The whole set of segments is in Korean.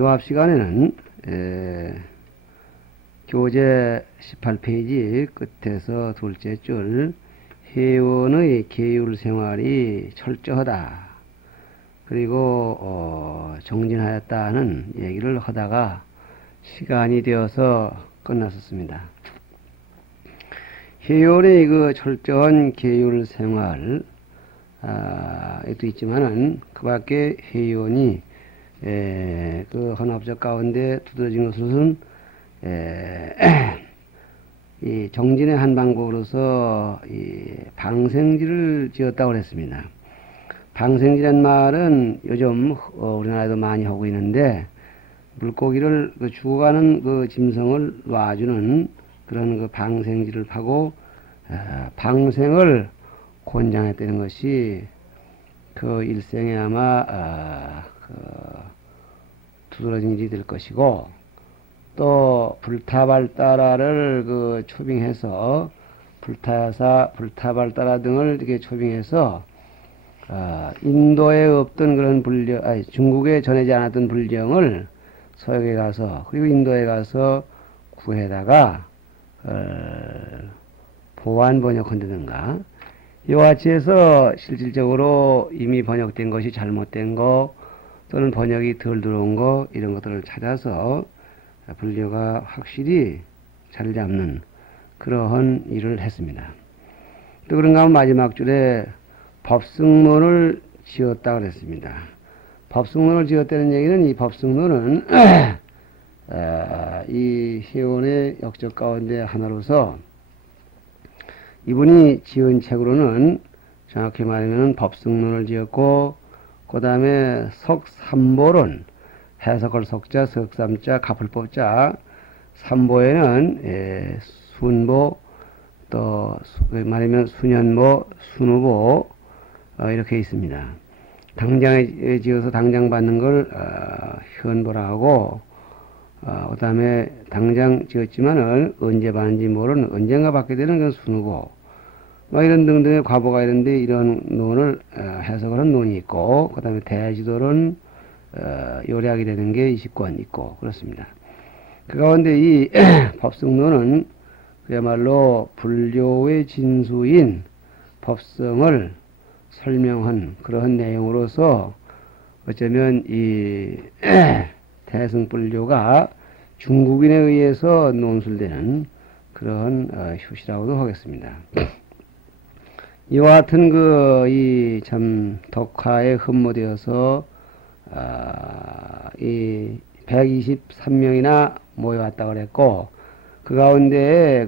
이거 앞 시간에는 교재 18페이지 끝에서 둘째 줄 회원의 계율 생활이 철저하다. 그리고 정진하였다는 얘기를 하다가 시간이 되어서 끝났었습니다. 회원의 그 철저한 계율 생활 에도 있지만은 그 밖에 회원이 그 헌합적 가운데 두드러진 것은 이 정진의 한 방법으로서 이 방생지를 지었다고 했습니다. 방생지란 말은 요즘 우리나라에도 많이 하고 있는데 물고기를 죽어가는 그 짐승을 놔주는 그런 그 방생지를 파고 방생을 권장했다는 것이 그 일생에 아마 그 두드러진 일이 될 것이고, 또 불타발따라를 그 초빙해서 불타야사, 불타발따라 등을 이렇게 초빙해서 인도에 없던 그런 불령, 중국에 전하지 않았던 불령을 서역에 가서 그리고 인도에 가서 구해다가 보완 번역한다든가, 이와 같이 해서 실질적으로 이미 번역된 것이 잘못된 거 또는 번역이 덜 들어온 거 이런 것들을 찾아서 불교가 확실히 자리 잡는 그러한 일을 했습니다. 또 그런가 하면 마지막 줄에 법승론을 지었다 그랬습니다. 법승론을 지었다는 얘기는 이 법승론은 이 회원의 역적 가운데 하나로서 이분이 지은 책으로는 정확히 말하면 법승론을 지었고, 그 다음에 석삼보론, 해석을 석자, 석삼자, 갚을법자, 삼보에는 순보, 또 말하면 수년보, 순우보 이렇게 있습니다. 당장에 지어서 당장 받는 걸 현보라 하고, 그 다음에 당장 지었지만은 언제 받는지 모르는 언젠가 받게 되는 건 순우보, 이런 등등의 과보가 있는데 이런 논을 해석을 한 논이 있고, 그 다음에 대지도론 요약이 되는 게 20권 있고 그렇습니다. 그 가운데 이 법승론은 그야말로 불교의 진수인 법성을 설명한 그러한 내용으로서 어쩌면 이 대승불교가 중국인에 의해서 논술되는 그런 효시라고도 하겠습니다. 이와 같은 이 참 덕화에 흠모되어서 이 123명이나 모여왔다고 그랬고, 그 가운데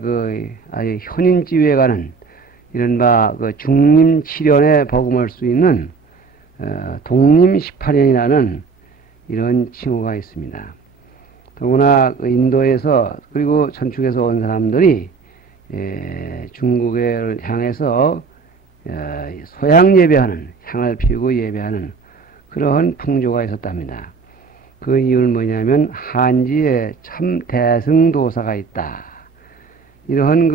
아주 현인지위에 가는 이른바 그 중림칠연에 버금할 수 있는 독림 18년이라는 이런 칭호가 있습니다. 더구나 인도에서 그리고 천축에서 온 사람들이 중국을 향해서 소향 예배하는, 향을 피우고 예배하는 그러한 풍조가 있었답니다. 그 이유는 뭐냐면 한지에 참 대승도사가 있다, 이러한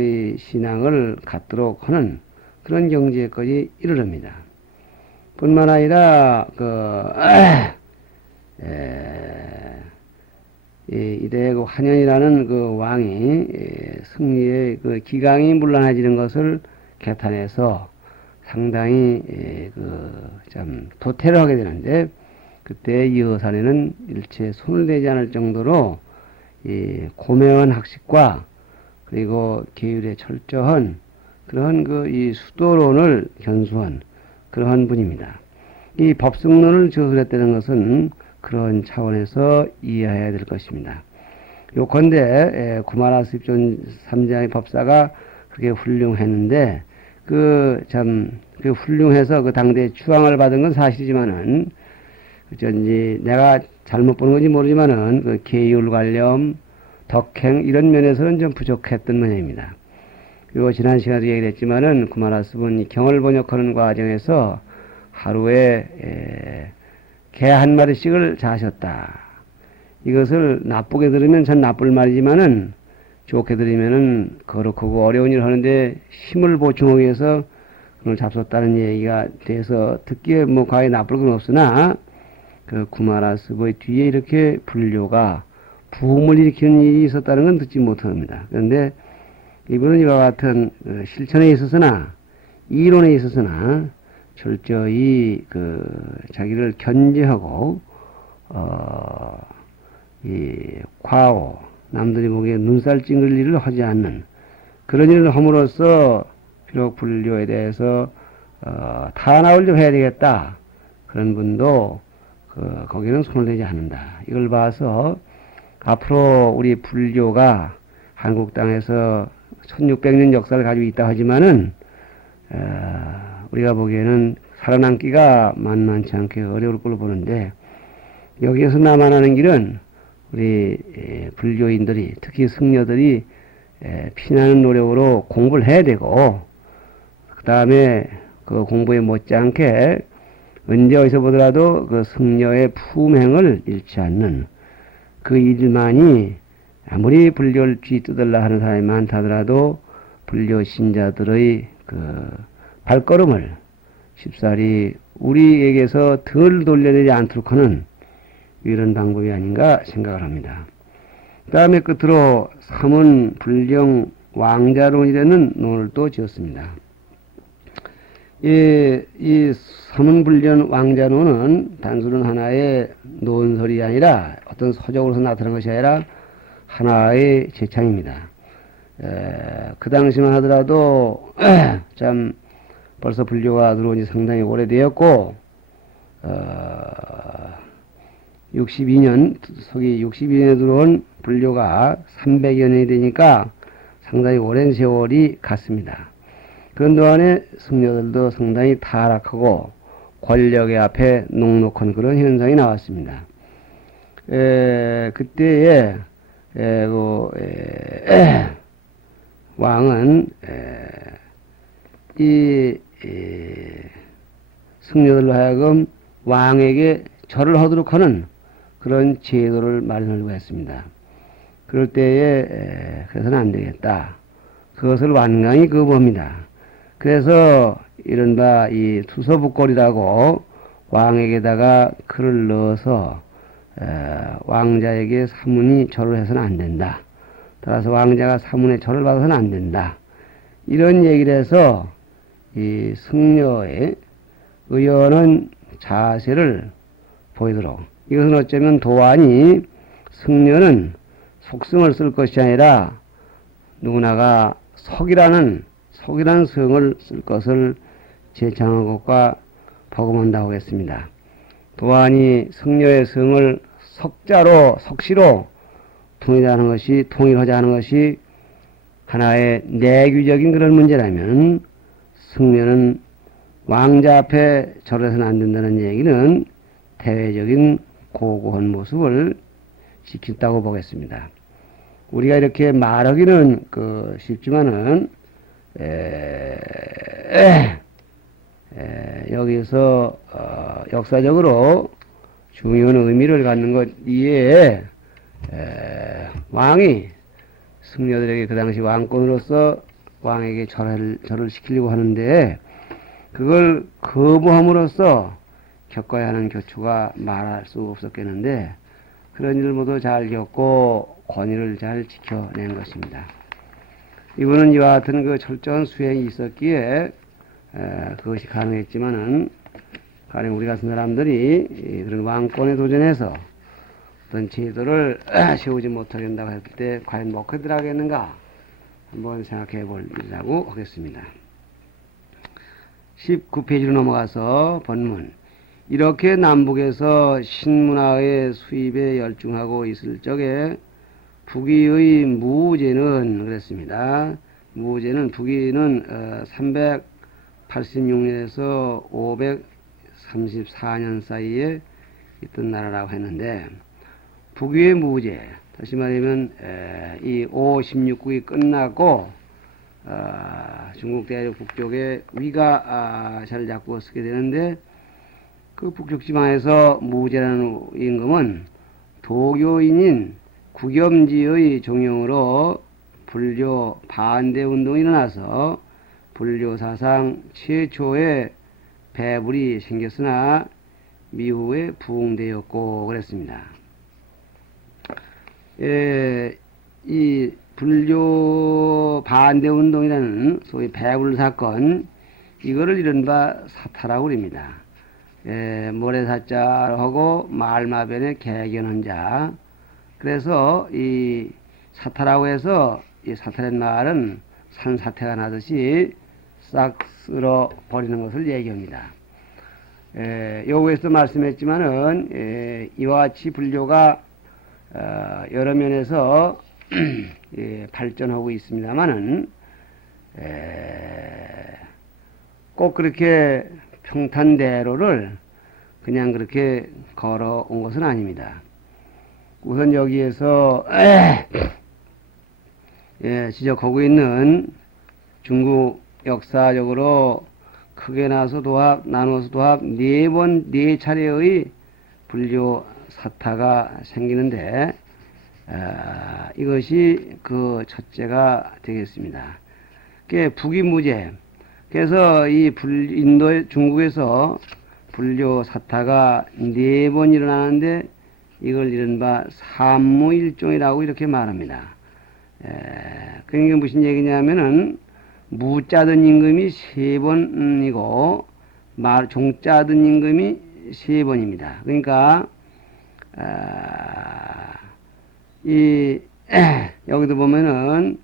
이 신앙을 갖도록 하는 그런 경지에까지 이르릅니다. 뿐만 아니라 이때 환연이라는 그 왕이 승리의 기강이 문란해지는 것을 개탄해서 상당히 참 도태를 하게 되는데, 그때 여산에는 일체 손을 대지 않을 정도로 고명한 학식과 그리고 계율의 철저한 그러한 이 수도론을 견수한 그러한 분입니다. 이 법승론을 저술했다는 것은 그런 차원에서 이해해야 될 것입니다. 요컨대 구마라습존 3장의 법사가 그렇게 훌륭했는데 훌륭해서 그 당대에 추앙을 받은 건 사실이지만은 어쩐지 내가 잘못 보는 건지 모르지만은 계율 관념, 덕행 이런 면에서는 좀 부족했던 모양입니다. 그리고 지난 시간에도 얘기를 했지만은 구마라습은 경을 번역하는 과정에서 하루에 개 한 마리씩을 자셨다. 이것을 나쁘게 들으면 참 나쁠 말이지만은 좋게 들으면은 거룩하고 어려운 일을 하는데 힘을 보충하기 위해서 그걸 잡섰다는 얘기가 돼서 듣기에 과히 나쁠 건 없으나 그 구마라스보의 뒤에 이렇게 불교가 부흥을 일으키는 일이 있었다는 건 듣지 못합니다. 그런데 이분은 이와 같은 실천에 있어서나 이론에 있어서나 철저히 자기를 견제하고 이 과오, 남들이 보기에 눈살 찡글 일을 하지 않는 그런 일을 함으로써 비록 불교에 대해서 탄압을 좀 해야 되겠다 그런 분도 거기는 손을 대지 않는다. 이걸 봐서 앞으로 우리 불교가 한국 땅에서 1600년 역사를 가지고 있다 하지만은 우리가 보기에는 살아남기가 만만치 않게 어려울 걸로 보는데 여기에서 남아나는 길은 우리 불교인들이 특히 승려들이 피나는 노력으로 공부를 해야 되고 그 다음에 그 공부에 못지않게 언제 어디서 보더라도 그 승려의 품행을 잃지 않는 그 일만이 아무리 불교를 쥐뜯으려 하는 사람이 많다더라도 불교 신자들의 그 발걸음을 쉽사리 우리에게서 덜 돌려내지 않도록 하는 이런 방법이 아닌가 생각을 합니다. 그 다음에 끝으로 삼은 불경 왕자론이라는 논을 또 지었습니다. 이 삼은불견 왕자론은 단순한 하나의 논설이 아니라 어떤 서적으로서 나타난 것이 아니라 하나의 제창입니다. 그 당시만 하더라도 참 벌써 불교가 들어온 지 상당히 오래되었고 62년 서기 62년에 들어온 불교가 300여 년이 되니까 상당히 오랜 세월이 갔습니다. 그런 동안에 승려들도 상당히 타락하고 권력의 앞에 녹록한 그런 현상이 나왔습니다. 그때에 왕은 이 승려들로 하여금 왕에게 절을 하도록 하는 그런 제도를 마련하려고 했습니다. 그럴 때에 그래서는 안 되겠다. 그것을 완강히 거부합니다. 그래서 이른바 이 투서북골이라고 왕에게다가 글을 넣어서 왕자에게 사문이 절을 해서는 안 된다. 따라서 왕자가 사문에 절을 받아서는 안 된다. 이런 얘기를 해서 이 승려의 의연한 자세를 보이도록, 이것은 어쩌면 도안이 승려는 속성을 쓸 것이 아니라 누구나가 석이라는 성을 쓸 것을 제창한 것과 버금한다고 했습니다. 도안이 승려의 성을 석시로 통일하자 하는 것이 하나의 내규적인 그런 문제라면 승려는 왕자 앞에 절해서는 안 된다는 얘기는 대외적인 고고한 모습을 지킨다고 보겠습니다. 우리가 이렇게 말하기는 쉽지만은 여기서 역사적으로 중요한 의미를 갖는 것 이외에 왕이 승려들에게 그 당시 왕권으로서 왕에게 절을 시키려고 하는데 그걸 거부함으로써 겪어야 하는 교추가 말할 수 없었겠는데 그런 일을 모두 잘 겪고 권위를 잘 지켜낸 것입니다. 이분은 이와 같은 그 철저한 수행이 있었기에 그것이 가능했지만은 가령 우리 같은 사람들이 그런 왕권에 도전해서 어떤 제도를 세우지 못하게 한다고 했을 때 과연 먹거들 하겠는가 한번 생각해 볼 일이라고 하겠습니다. 19페이지로 넘어가서 본문. 이렇게 남북에서 신문화의 수입에 열중하고 있을 적에 북위의 무제는 그랬습니다. 무제는 북위는 386년에서 534년 사이에 있던 나라라고 했는데 북위의 무제, 다시 말하면 이 516국이 끝나고 중국 대륙 북쪽에 위가 자리를 잡고 쓰게 되는데 그 북쪽 지방에서 무제라는 임금은 도교인인 국염지의 종용으로 불교 반대 운동이 일어나서 불교 사상 최초의 배불이 생겼으나 미후에 부흥되었고 그랬습니다. 이 불교 반대 운동이라는 소위 배불 사건, 이거를 이른바 사타라고 그럽니다. 모래사자하고 말마변에 개견한 자. 그래서 이 사타라고 해서 이 사타란 말은 산사태가 나듯이 싹 쓸어 버리는 것을 얘기합니다. 여기에서 말씀했지만은 이와 같이 불교가 여러 면에서 발전하고 있습니다만은 꼭 그렇게 평탄대로를 그냥 그렇게 걸어온 것은 아닙니다. 우선 여기에서 지적하고 있는 중국 역사적으로 크게 나눠서 도합 네 차례의 불교 사타가 생기는데 이것이 그 첫째가 되겠습니다. 그게 북이무제. 그래서 이 인도 중국에서 불교 사타가 4번 일어나는데 이걸 이른바 삼무일종이라고 이렇게 말합니다. 그게 무슨 얘기냐면은 무자든 임금이 3번이고 종자든 임금이 3번입니다. 그러니까 여기도 보면은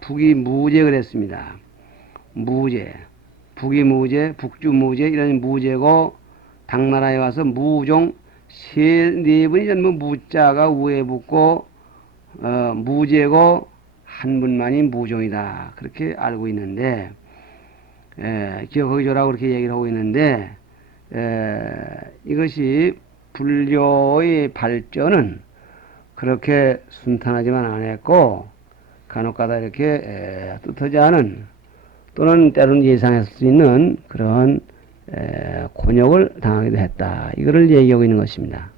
북이 무제 그랬습니다. 무제, 북이 무제, 북주 무제 이런 무제고 당나라에 와서 무종 4번이 전부 무자가 우에 붙고 무제고 한 분만이 무종이다 그렇게 알고 있는데 기억하기 좋라고 그렇게 얘기를 하고 있는데 이것이 불교의 발전은 그렇게 순탄하지만 않았고 간혹가다 이렇게 뜻하지 않은 또는 때로는 예상했을 수 있는 그런 곤욕을 당하기도 했다. 이거를 얘기하고 있는 것입니다.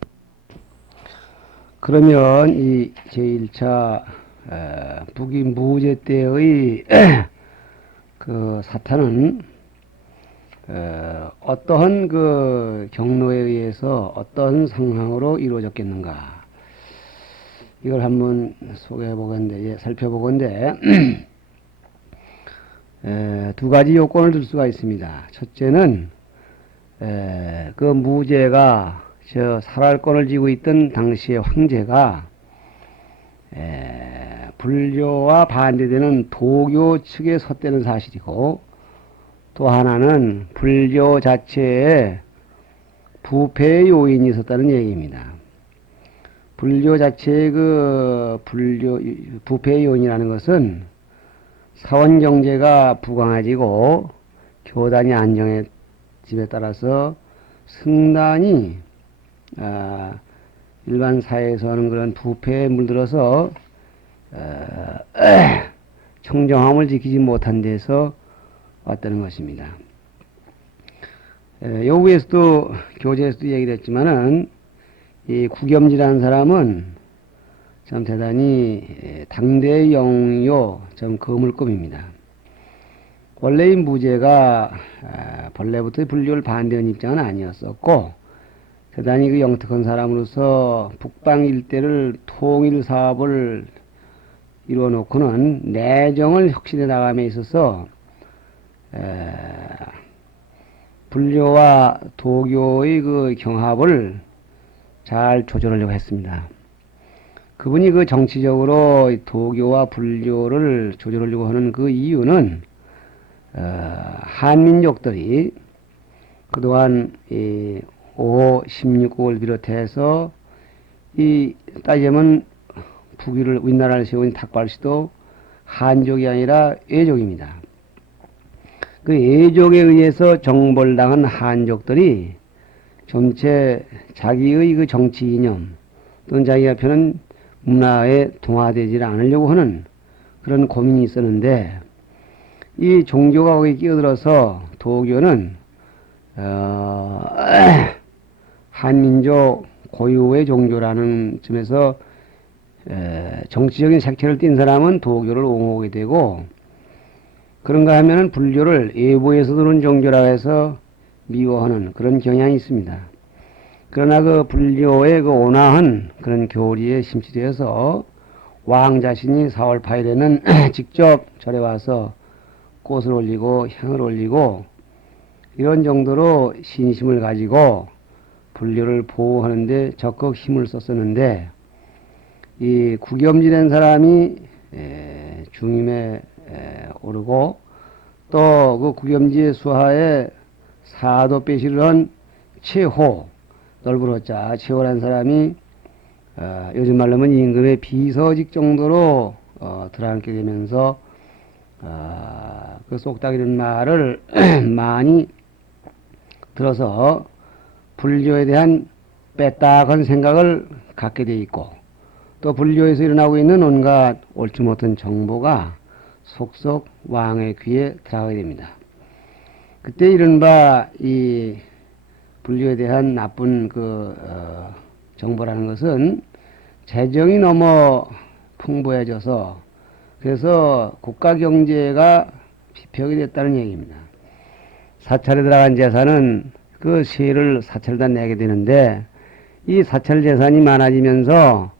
그러면 이 제1차 북이 무제 때의 그 사탄은 어떠한 그 경로에 의해서 어떤 상황으로 이루어졌겠는가? 이걸 한번 소개해 보건데, 살펴보건데, 두 가지 요건을 들 수가 있습니다. 첫째는, 그 무제가 살활권을 쥐고 있던 당시의 황제가, 불교와 반대되는 도교 측에 섰다는 사실이고, 또 하나는 불교 자체에 부패의 요인이 있었다는 얘기입니다. 불교 자체의 부패의 요인이라는 것은 사원 경제가 부강해지고 교단이 안정해짐에 따라서 승단이 일반 사회에서는 그런 부패에 물들어서 청정함을 지키지 못한 데서 왔다는 것입니다. 여기에서도 교재에서도 얘기를 했지만은 이 구겸지라는 사람은 참 대단히 당대의 영요 좀 거물급입니다. 원래 이 무제가 본래부터 불교를 반대하는 입장은 아니었었고 대단히 그 영특한 사람으로서 북방 일대를 통일 사업을 이루어 놓고는 내정을 혁신해 나감에 있어서 불교와 도교의 그 경합을 잘 조절하려고 했습니다. 그분이 그 정치적으로 도교와 불교를 조절하려고 하는 그 이유는 한민족들이 그동안 이 5, 16국을 비롯해서 이 따지면 북위를 우리나라를 세운 탁발씨도 한족이 아니라 외족입니다. 그 외족에 의해서 정벌당한 한족들이 전체 자기의 그 정치 이념 또는 자기가 펴는 문화에 동화되지 않으려고 하는 그런 고민이 있었는데 이 종교가 거기 끼어들어서 도교는 한민족 고유의 종교라는 점에서 정치적인 색채를 띤 사람은 도교를 옹호하게 되고 그런가 하면은 불교를 외부에서 들어온 종교라 해서 미워하는 그런 경향이 있습니다. 그러나 그 불교의 그 온화한 그런 교리에 심취되어서 왕 자신이 4월 8일에는 직접 절에 와서 꽃을 올리고 향을 올리고 이런 정도로 신심을 가지고 불교를 보호하는데 적극 힘을 썼었는데 이 구겸지된 사람이 중임에 오르고 또 그 구겸지의 수하에 사도 빼시를 한 최호 널브러자 최호라는 사람이 요즘 말로 하면 임금의 비서직 정도로 들어앉게 되면서 그 쏙닥이는 말을 많이 들어서 불교에 대한 빼딱한 생각을 갖게 돼 있고 또 불교에서 일어나고 있는 온갖 옳지 못한 정보가 속속 왕의 귀에 들어가게 됩니다. 그때 이른바 이 불교에 대한 나쁜 정보라는 것은 재정이 너무 풍부해져서 그래서 국가 경제가 피폐하게 됐다는 얘기입니다. 사찰에 들어간 재산은 그 세를 사찰 다 내게 되는데 이 사찰 재산이 많아지면서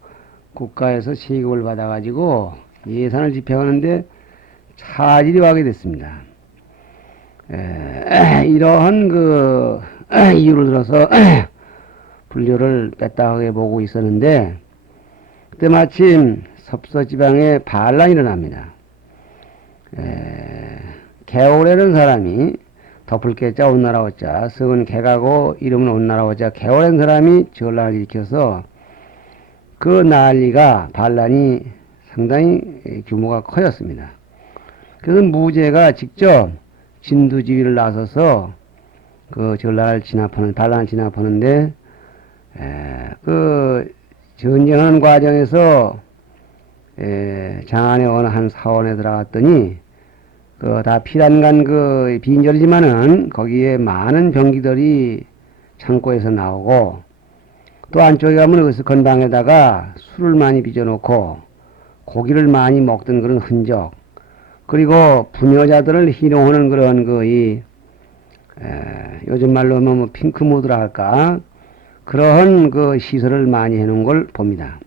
국가에서 세금을 받아가지고 예산을 집행하는데 차질이 와게 됐습니다. 이러한 이유를 들어서 불교를 빼딱하게 보고 있었는데 그때 마침 섭서지방에 반란이 일어납니다. 개오라는 사람이 덮을 개자 온나라 오자 성은 개가고 이름은 온나라 오자 개오라는 사람이 전란을 일으켜서 그 난리가 반란이 상당히 규모가 커졌습니다. 그래서 무제가 직접 진두지휘를 나서서 그 전란을 진압하는 반란을 진압하는데 그 전쟁하는 과정에서 장안의 어느 한 사원에 들어갔더니 다 피란간 빈절이지만은 거기에 많은 병기들이 창고에서 나오고 또 안쪽에 가면 으슥한 방에다가 술을 많이 빚어놓고 고기를 많이 먹던 그런 흔적 그리고 부녀자들을 희롱하는 그런 요즘 말로 하면 뭐 핑크모드라 할까 그러한 그 시설을 많이 해놓은 걸 봅니다.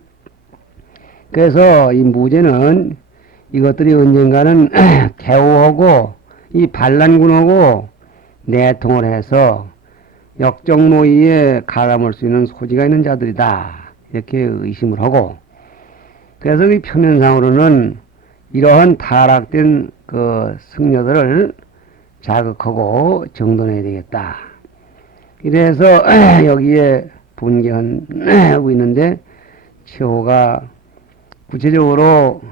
그래서 이 무제는 이것들이 언젠가는 개오하고 이 반란군하고 내통을 해서 역정모의에 가담할 수 있는 소지가 있는 자들이다 이렇게 의심을 하고 그래서 이 표면상으로는 이러한 타락된 그 승려들을 자극하고 정돈해야 되겠다 이래서 여기에 분개하고 있는데 최호가 구체적으로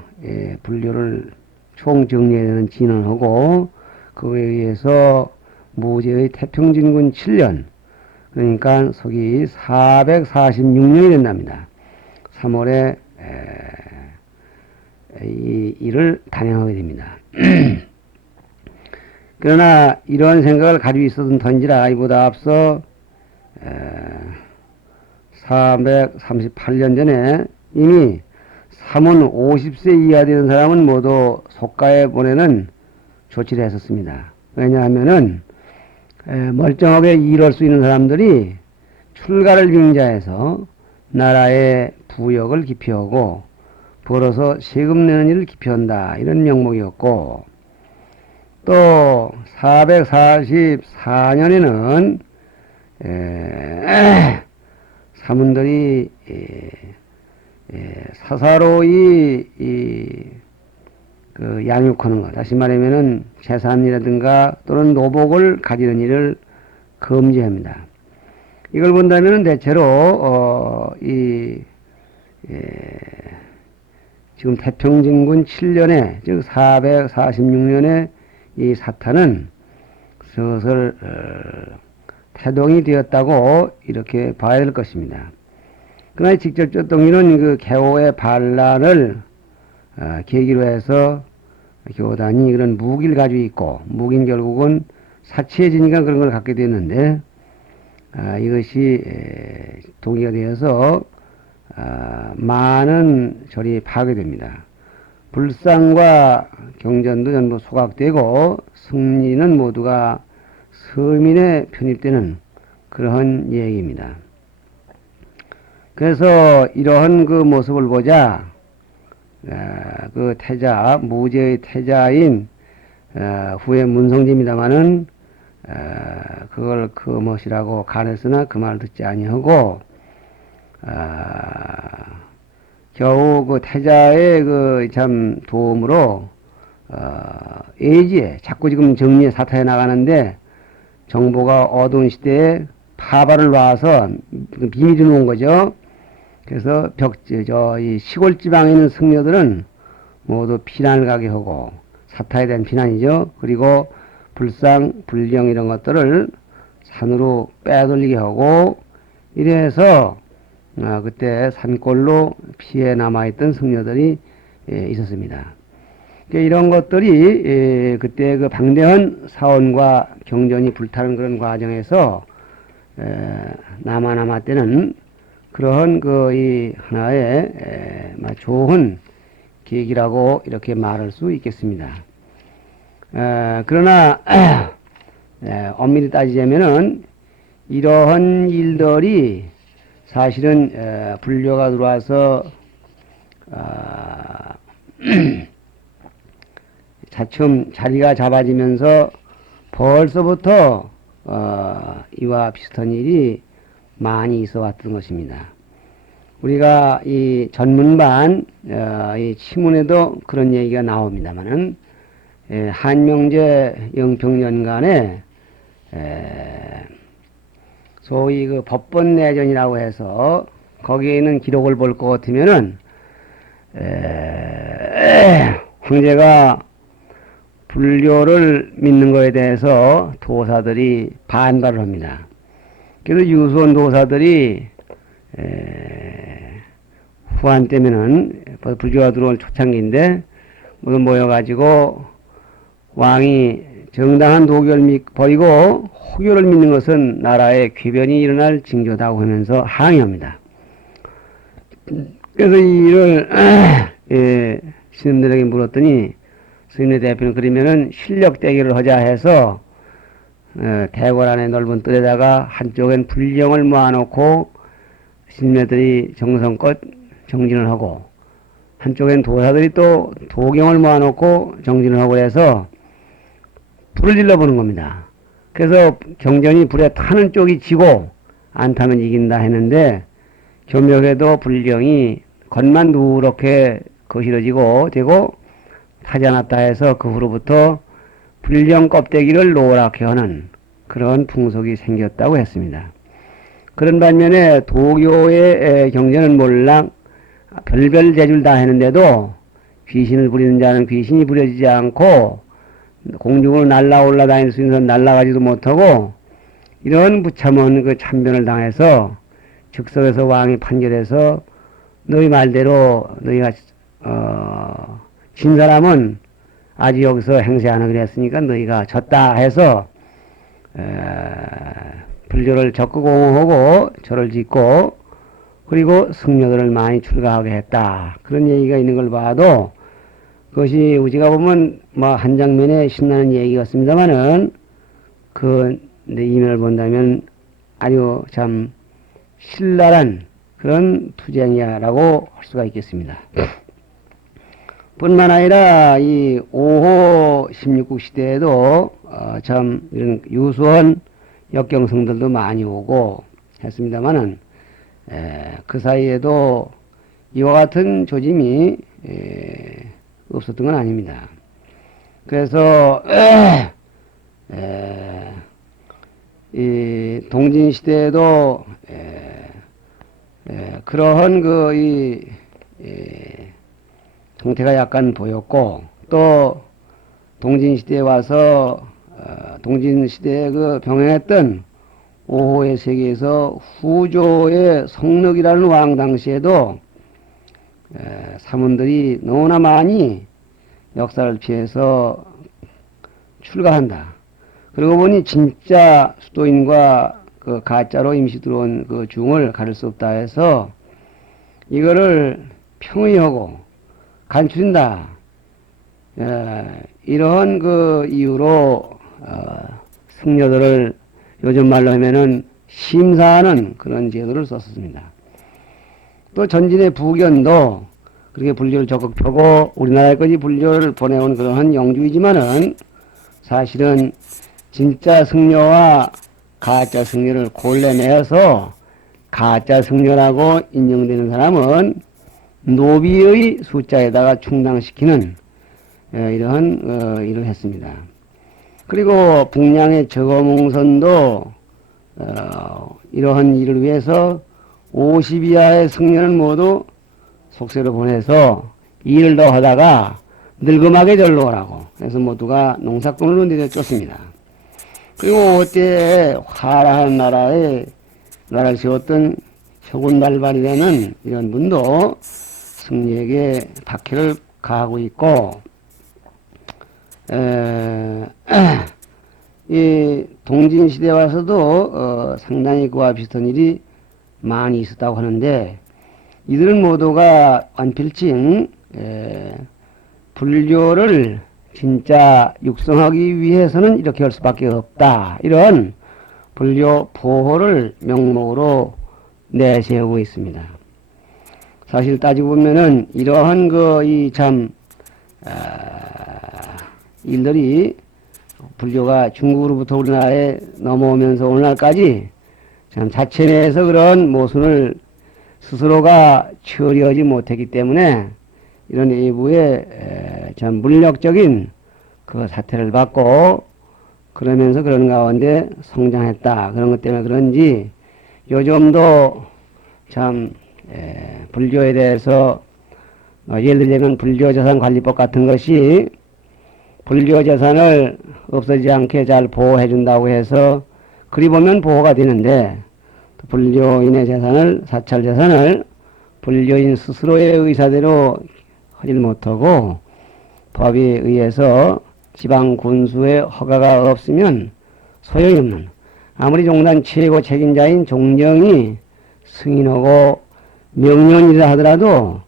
불교를 총정리해야 되는 진언하고 그에 의해서 무제의 태평진군 7년 그러니까 서기 446년이 된답니다. 3월에 이 일을 단행하게 됩니다. 그러나 이러한 생각을 가지고 있었던 던지라 이보다 앞서 438년 전에 이미 삼은 50세 이하 되는 사람은 모두 속가에 보내는 조치를 했었습니다. 왜냐하면은 멀쩡하게 일할 수 있는 사람들이 출가를 빙자해서 나라의 부역을 기피하고 벌어서 세금 내는 일을 기피한다 이런 명목이었고 또 444년에는 사문들이 사사로이 양육하는 것, 다시 말하면은 재산이라든가 또는 노복을 가지는 일을 금지합니다. 이걸 본다면 대체로 지금 태평진군 7년에 즉 446년에 이 사탄은 슬슬 태동이 되었다고 이렇게 봐야 될 것입니다. 그러나 직접적 동기는 그 개오의 반란을 계기로 해서 교단이 그런 무기를 가지고 있고 무기는 결국은 사치해지니까 그런 걸 갖게 됐는데 이것이 동기가 되어서 많은 절이 파괴됩니다. 불상과 경전도 전부 소각되고 승리는 모두가 서민에 편입되는 그러한 얘기입니다. 그래서 이러한 그 모습을 보자, 그 태자, 무제의 태자인, 후에 문성집입니다마는, 그걸 그 무엇이라고 간했으나 그 말을 듣지 아니하고, 겨우 그 태자의 그 참 도움으로, 예지에, 자꾸 지금 정리에 사타에 나가는데, 정보가 어두운 시대에 파발을 놔서 비밀이 놓은 거죠. 그래서 이 시골 지방에 있는 승려들은 모두 피난을 가게 하고, 사타에 대한 피난이죠. 그리고 불상, 불령 이런 것들을 산으로 빼돌리게 하고, 이래서, 그때 산골로 피해 남아있던 승려들이 있었습니다. 이런 것들이 그때 그 방대한 사원과 경전이 불타는 그런 과정에서 남아 때는 그러한 그 이 하나의 좋은 계기라고 이렇게 말할 수 있겠습니다. 그러나 엄밀히 따지자면은 이러한 일들이 사실은 불교가 들어와서 차츰 자리가 잡아지면서 벌써부터 이와 비슷한 일이 많이 있어 왔던 것입니다. 우리가 이 전문반 이 치문에도 그런 얘기가 나옵니다만은 한명제 영평연간에 소위 그 법본내전이라고 해서 거기에 있는 기록을 볼 것 같으면은 황제가 불교를 믿는 것에 대해서 도사들이 반발을 합니다. 그래서 유수원 도사들이 후한 때면은 불교가 들어온 초창기인데 모두 모여가지고 왕이 정당한 도교를 버리고 호교를 믿는 것은 나라에 궤변이 일어날 징조다고 하면서 항의합니다. 그래서 이 일을 스님들에게 물었더니 스님의 대표는 그러면은 실력 대결을 하자 해서 대궐 안에 넓은 뜰에다가 한쪽엔 불령을 모아놓고 스님들이 정성껏 정진을 하고 한쪽엔 도사들이 또 도경을 모아놓고 정진을 하고 해서 불을 질러보는 겁니다. 그래서 경전이 불에 타는 쪽이 지고 안 타면 이긴다 했는데 교묘에도 불령이 겉만 누렇게 거실어지고 되고 타지 않았다 해서 그 후로부터 불령 껍데기를 노랗게 하는 그런 풍속이 생겼다고 했습니다. 그런 반면에 도교의 경전은 몰락 별별 재주를 다 했는데도 귀신을 부리는 자는 귀신이 부려지지 않고 공중으로 올라다닐 수 있는 날아가지도 못하고 이런 부참한 그 참변을 당해서 즉석에서 왕이 판결해서 너희 말대로 너희가 진 사람은 아직 여기서 행세 안 하기로 했으니까 너희가 졌다 해서 불교를 적극 옹호하고 절을 짓고 그리고 승려들을 많이 출가하게 했다. 그런 얘기가 있는 걸 봐도 그것이 우리가 보면 뭐 한 장면에 신나는 얘기 같습니다만은 그 이면을 본다면 아주 참 신랄한 그런 투쟁이야라고 할 수가 있겠습니다. 뿐만 아니라 이 5호 16국 시대에도 참 이런 유수한 역경성들도 많이 오고 했습니다만은 그 사이에도 이와 같은 조짐이 없었던 건 아닙니다. 그래서 이 동진 시대에도 그러한 형태가 약간 보였고 또 동진 시대에 와서 동진 시대에 그 병행했던 5호의 세계에서 후조의 성륵이라는 왕 당시에도 사문들이 너무나 많이 역사를 피해서 출가한다. 그러고 보니 진짜 수도인과 그 가짜로 임시 들어온 그 중을 가릴 수 없다 해서 이거를 평의하고 간추린다. 이러한 그 이유로 승려들을 요즘 말로 하면은 심사하는 그런 제도를 썼습니다. 또 전진의 부견도 그렇게 불교를 적극 펴고 우리나라까지 불교를 보내온 그러한 영주이지만은 사실은 진짜 승려와 가짜 승려를 골라내어서 가짜 승려라고 인정되는 사람은 노비의 숫자에다가 충당시키는 이러한 일을 했습니다. 그리고 북량의 저거몽선도 이러한 일을 위해서 50 이하의 승려는 모두 속세로 보내서 일을 더 하다가 늙음하게 절로 오라고 그래서 모두가 농사꾼으로 내려쫓습니다. 그리고 그때 화라한 나라에 나라를 세웠던 혁운달발이라는 이런 분도 승리에게 박해를 가하고 있고 이 동진시대에 와서도 상당히 그와 비슷한 일이 많이 있었다고 하는데 이들은 모두가 완필칭 불교를 진짜 육성하기 위해서는 이렇게 할 수밖에 없다. 이런 불교 보호를 명목으로 내세우고 있습니다. 사실 따지고 보면은 이러한 일들이 불교가 중국으로부터 우리나라에 넘어오면서 오늘날까지 참 자체 내에서 그런 모순을 스스로가 처리하지 못했기 때문에 이런 외부의 참 물력적인 그 사태를 받고 그러면서 그런 가운데 성장했다. 그런 것 때문에 그런지 요즘도 참 불교에 대해서 예를 들자면 불교재산관리법 같은 것이 불교재산을 없어지지 않게 잘 보호해 준다고 해서 그리 보면 보호가 되는데 불교인의 재산을 사찰재산을 불교인 스스로의 의사대로 하질 못하고 법에 의해서 지방 군수의 허가가 없으면 소용이 없는 아무리 종단 최고 책임자인 종정이 승인하고 명령이라 하더라도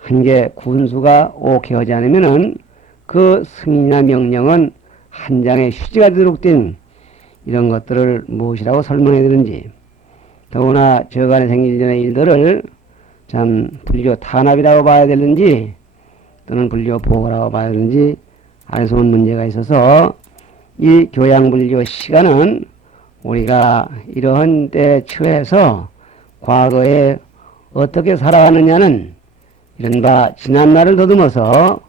한게 군수가 오케이 하지 않으면은 그 승인이나 명령은 한 장의 휴지가 되도록 된 이런 것들을 무엇이라고 설명해 드는지 더구나 저간에 생기기 전의 일들을 참 불교 탄압이라고 봐야 되는지 또는 불교 보호라고 봐야 되는지 알 수 없는 문제가 있어서 이 교양불교 시간은 우리가 이러한 때에 처해서 과거에 어떻게 살아가느냐는 이른바 지난날을 더듬어서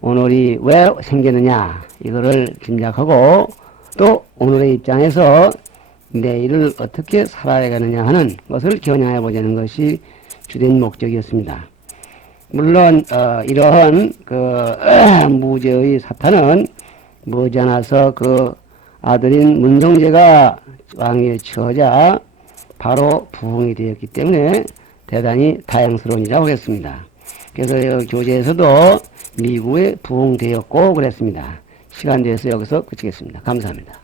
오늘이 왜 생겼느냐 이거를 짐작하고 또 오늘의 입장에서 내일을 어떻게 살아가느냐 하는 것을 겨냥해 보자는 것이 주된 목적이었습니다. 물론 이러한 무죄의 사탄은 머지않아서 그 아들인 문성재가 왕위에 처하자 바로 부흥이 되었기 때문에 대단히 다행스러운 일이라고 하겠습니다. 그래서 교재에서도 미국에 부흥되었고 그랬습니다. 시간 돼서 여기서 그치겠습니다. 감사합니다.